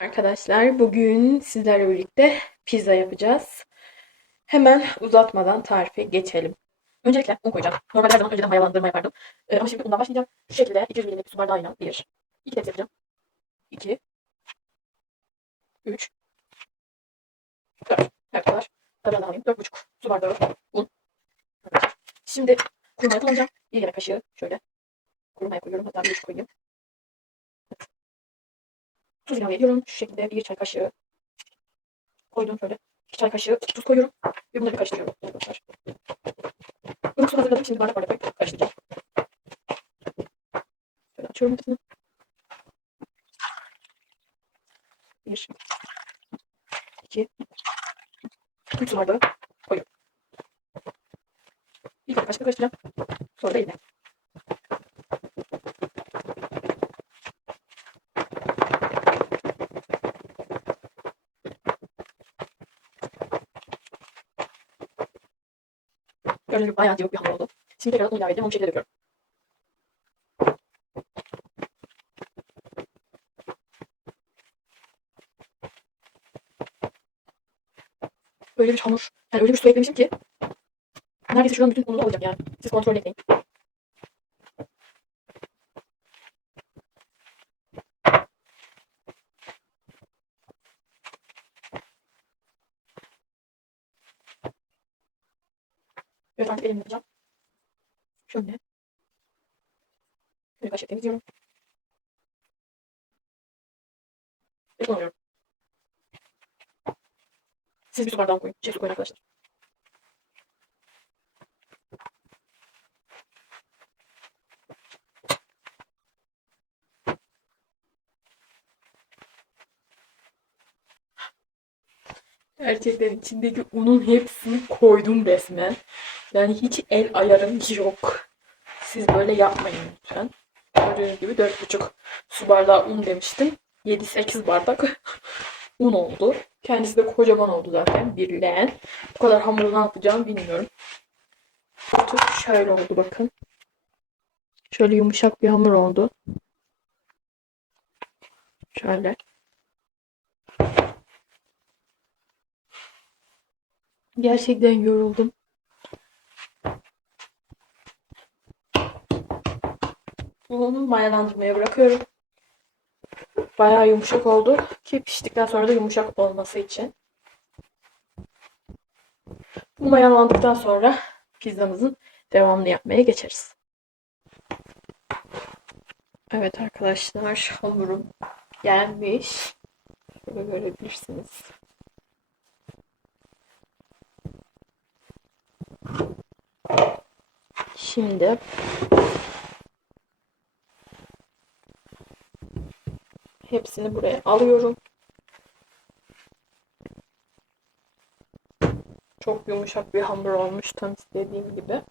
Arkadaşlar bugün sizlerle birlikte pizza yapacağız. Hemen uzatmadan tarife geçelim. Öncelikle un koyacağım. Normalde her zaman önceden mayalandırma yapardım. Ee, ama şimdi undan başlayacağım. Şu şekilde 200 ml su bardağıyla 1, 2 tepsi yapacağım. 2, 3, 4. Evet kadar. Tabii alayım. 4,5 su bardağı un. Şimdi kurumaya kullanacağım. Bir yemek kaşığı şöyle. Kurumaya koyuyorum. Hatta bir koyayım. Tuz ilave ediyorum. Şu şekilde bir çay kaşığı koydum şöyle. İki çay kaşığı tuz koyuyorum. Ve bunları karıştırıyorum arkadaşlar. Ilık su hazırladım. Şimdi bardak bardak koyup karıştıracağım. Şöyle açıyorum ortasını. Bir. iki, Üç su bardağı koyuyorum. Bir bardak karıştıracağım. Sonra da eline. Gördüğünüz gibi bayağı cıvık bir hamur oldu. Şimdi tekrar un ilave edeceğim. Onu döküyorum. Öyle bir hamur. Yani öyle bir su eklemişim ki neredeyse şuranın bütün unu alacak yani. Siz kontrol ekleyin. Artık elimle yapacağım. Şöyle. Bir kaşık temizliyorum. Ve kullanıyorum. Siz bir su bardağı koyun. Şey su koyun arkadaşlar. Gerçekten içindeki unun hepsini koydum resmen. Yani hiç el ayarım yok. Siz böyle yapmayın lütfen. Gördüğünüz gibi 4,5 su bardağı un demiştim. 7-8 bardak un oldu. Kendisi de kocaman oldu zaten bir leğen. Bu kadar hamuru ne yapacağım bilmiyorum. Çok şöyle oldu bakın. Şöyle yumuşak bir hamur oldu. Şöyle. Gerçekten yoruldum. Bunu mayalandırmaya bırakıyorum. Bayağı yumuşak oldu ki piştikten sonra da yumuşak olması için. Bu mayalandıktan sonra pizzamızın devamını yapmaya geçeriz. Evet arkadaşlar hamurum gelmiş. Şöyle görebilirsiniz. Şimdi hepsini buraya alıyorum. Çok yumuşak bir hamur olmuş tam istediğim gibi.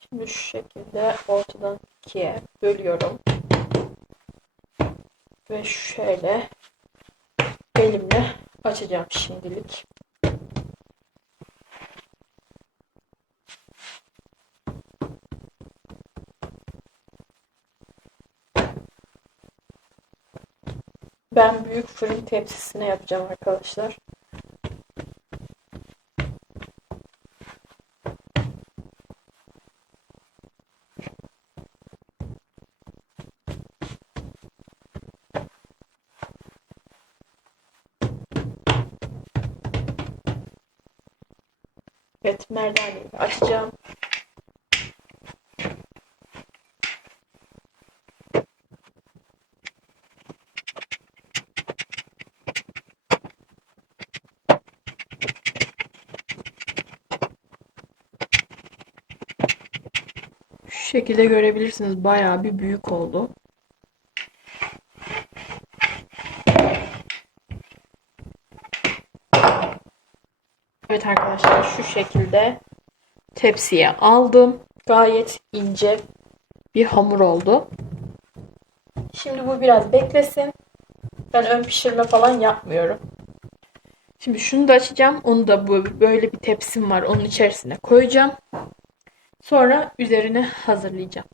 Şimdi şu şekilde ortadan ikiye bölüyorum. Ve şöyle elimle açacağım şimdilik. Ben büyük fırın tepsisine yapacağım arkadaşlar. Şekilde görebilirsiniz. Bayağı bir büyük oldu. Evet arkadaşlar şu şekilde tepsiye aldım. Gayet ince bir hamur oldu. Şimdi bu biraz beklesin. Ben ön pişirme falan yapmıyorum. Şimdi şunu da açacağım. Onu da böyle bir tepsim var. Onun içerisine koyacağım. Sonra üzerine hazırlayacağım.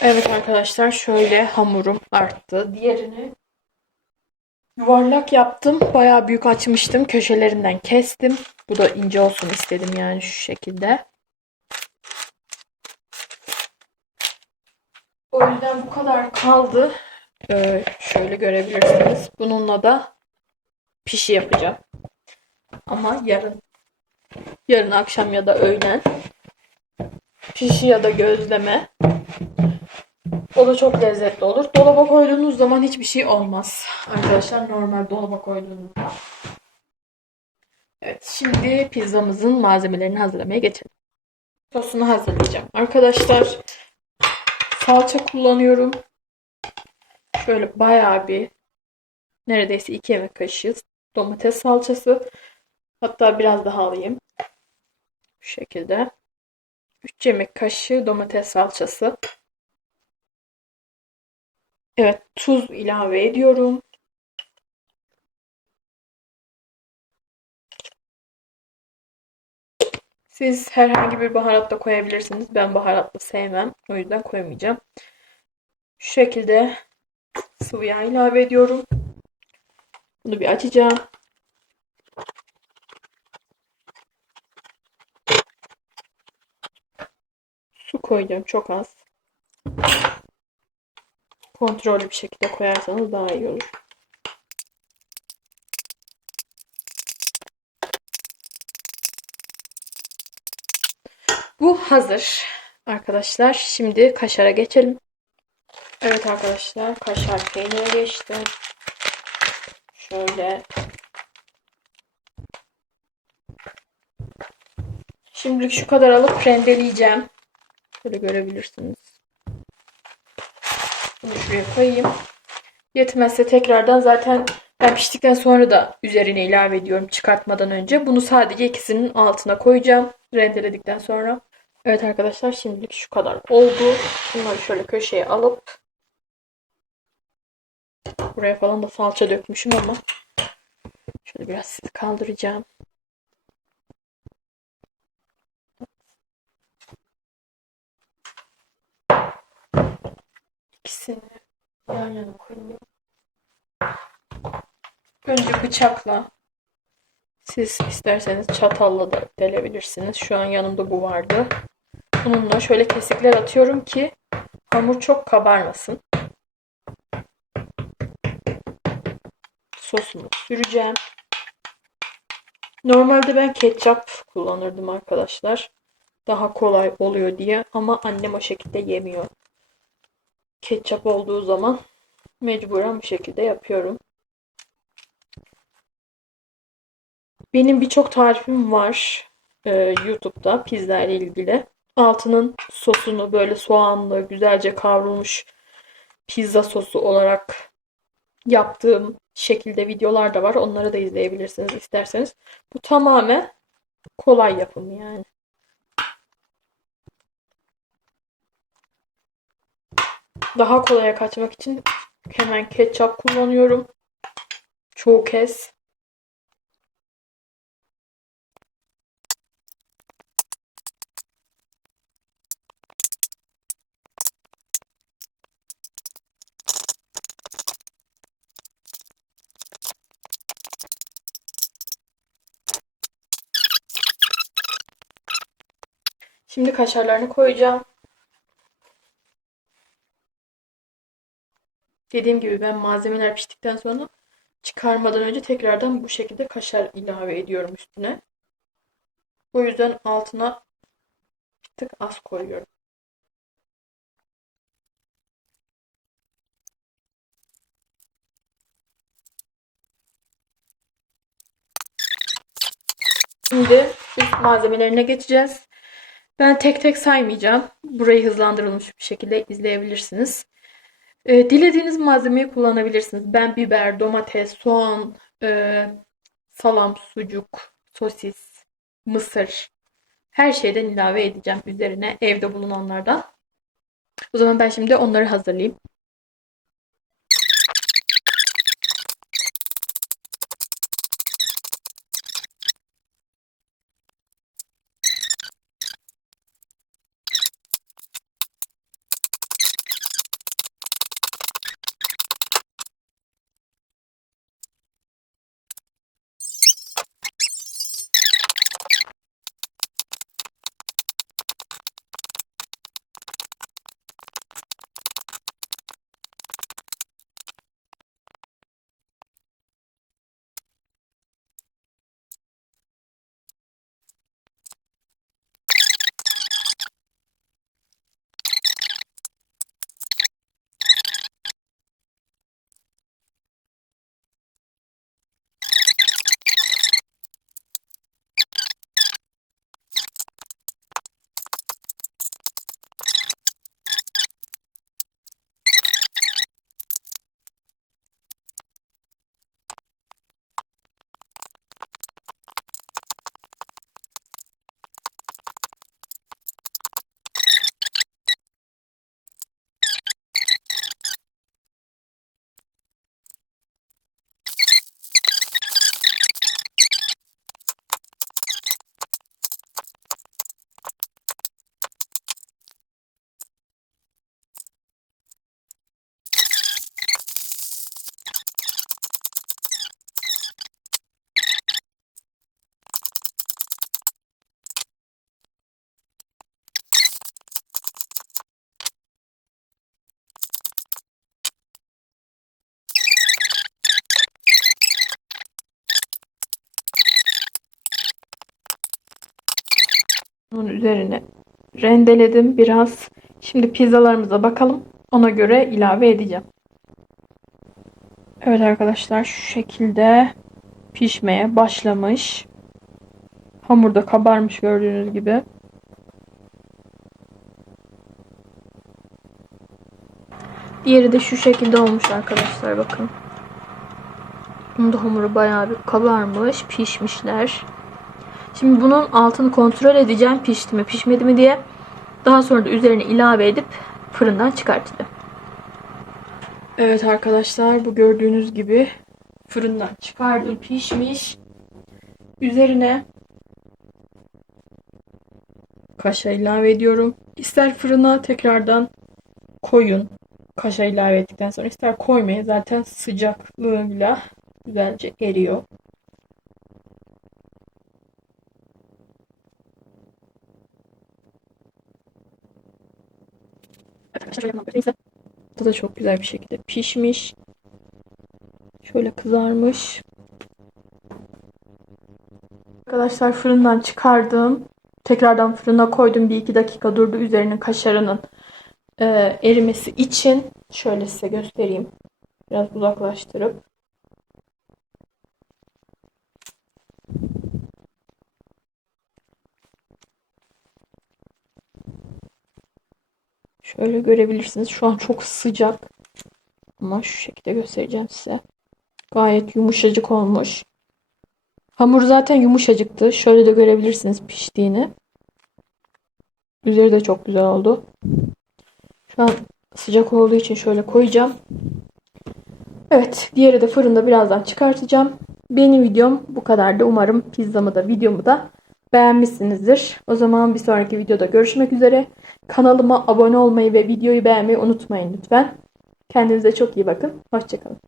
Evet arkadaşlar şöyle hamurum arttı. Diğerini yuvarlak yaptım. Bayağı büyük açmıştım. Köşelerinden kestim. Bu da ince olsun istedim yani şu şekilde. O yüzden bu kadar kaldı. Ee, şöyle görebilirsiniz. Bununla da pişi yapacağım. Ama yarın yarın akşam ya da öğlen pişi ya da gözleme. O da çok lezzetli olur. Dolaba koyduğunuz zaman hiçbir şey olmaz. Arkadaşlar normal dolaba koyduğunuzda. Evet şimdi pizzamızın malzemelerini hazırlamaya geçelim. Sosunu hazırlayacağım. Arkadaşlar salça kullanıyorum. Şöyle bayağı bir neredeyse 2 yemek kaşığı domates salçası. Hatta biraz daha alayım. Bu şekilde. 3 yemek kaşığı domates salçası. Evet, tuz ilave ediyorum. Siz herhangi bir baharat da koyabilirsiniz. Ben baharatlı sevmem. O yüzden koymayacağım. Şu şekilde sıvı yağ ilave ediyorum. Bunu bir açacağım. Su koyacağım çok az. Kontrollü bir şekilde koyarsanız daha iyi olur. Bu hazır. Arkadaşlar şimdi kaşara geçelim. Evet arkadaşlar kaşar peynire geçtim. Şöyle. Şimdilik şu kadar alıp rendeleyeceğim. Şöyle görebilirsiniz. Bunu şuraya koyayım. Yetmezse tekrardan zaten ben piştikten sonra da üzerine ilave ediyorum çıkartmadan önce. Bunu sadece ikisinin altına koyacağım rendeledikten sonra. Evet arkadaşlar şimdilik şu kadar oldu. Bunları şöyle köşeye alıp buraya falan da salça dökmüşüm ama şöyle biraz sizi kaldıracağım. İkisini yan yana koyuyorum. Önce bıçakla siz isterseniz çatalla da delebilirsiniz. Şu an yanımda bu vardı. Bununla şöyle kesikler atıyorum ki hamur çok kabarmasın. Sosumu süreceğim. Normalde ben ketçap kullanırdım arkadaşlar. Daha kolay oluyor diye ama annem o şekilde yemiyor. Ketçap olduğu zaman mecburen bu şekilde yapıyorum. Benim birçok tarifim var e, YouTube'da pizza ile ilgili. Altının sosunu böyle soğanlı, güzelce kavrulmuş pizza sosu olarak yaptığım şekilde videolar da var. Onları da izleyebilirsiniz isterseniz. Bu tamamen kolay yapım yani. Daha kolaya kaçmak için hemen ketçap kullanıyorum. Çoğu kez. Şimdi kaşarlarını koyacağım. Dediğim gibi ben malzemeler piştikten sonra çıkarmadan önce tekrardan bu şekilde kaşar ilave ediyorum üstüne. O yüzden altına bir tık az koyuyorum. Şimdi üst malzemelerine geçeceğiz. Ben tek tek saymayacağım. Burayı hızlandırılmış bir şekilde izleyebilirsiniz. Ee, dilediğiniz malzemeyi kullanabilirsiniz. Ben biber, domates, soğan, e, salam, sucuk, sosis, mısır her şeyden ilave edeceğim üzerine evde bulunanlardan. O zaman ben şimdi onları hazırlayayım. Bunun üzerine rendeledim biraz. Şimdi pizzalarımıza bakalım. Ona göre ilave edeceğim. Evet arkadaşlar şu şekilde pişmeye başlamış. Hamur da kabarmış gördüğünüz gibi. Diğeri de şu şekilde olmuş arkadaşlar bakın. Bunun da hamuru bayağı bir kabarmış, pişmişler. Şimdi bunun altını kontrol edeceğim pişti mi pişmedi mi diye. Daha sonra da üzerine ilave edip fırından çıkartacağım. Evet arkadaşlar bu gördüğünüz gibi fırından çıkardım pişmiş. Üzerine kaşar ilave ediyorum. İster fırına tekrardan koyun. Kaşar ilave ettikten sonra ister koymayın. Zaten sıcaklığıyla güzelce eriyor. Neyse. Bu da çok güzel bir şekilde pişmiş. Şöyle kızarmış. Arkadaşlar fırından çıkardım. Tekrardan fırına koydum. Bir iki dakika durdu. Üzerinin kaşarının e, erimesi için şöyle size göstereyim. Biraz uzaklaştırıp. Şöyle görebilirsiniz. Şu an çok sıcak. Ama şu şekilde göstereceğim size. Gayet yumuşacık olmuş. Hamur zaten yumuşacıktı. Şöyle de görebilirsiniz piştiğini. Üzeri de çok güzel oldu. Şu an sıcak olduğu için şöyle koyacağım. Evet, diğeri de fırında birazdan çıkartacağım. Benim videom bu kadardı. Umarım pizzamı da videomu da beğenmişsinizdir. O zaman bir sonraki videoda görüşmek üzere. Kanalıma abone olmayı ve videoyu beğenmeyi unutmayın lütfen. Kendinize çok iyi bakın. Hoşçakalın.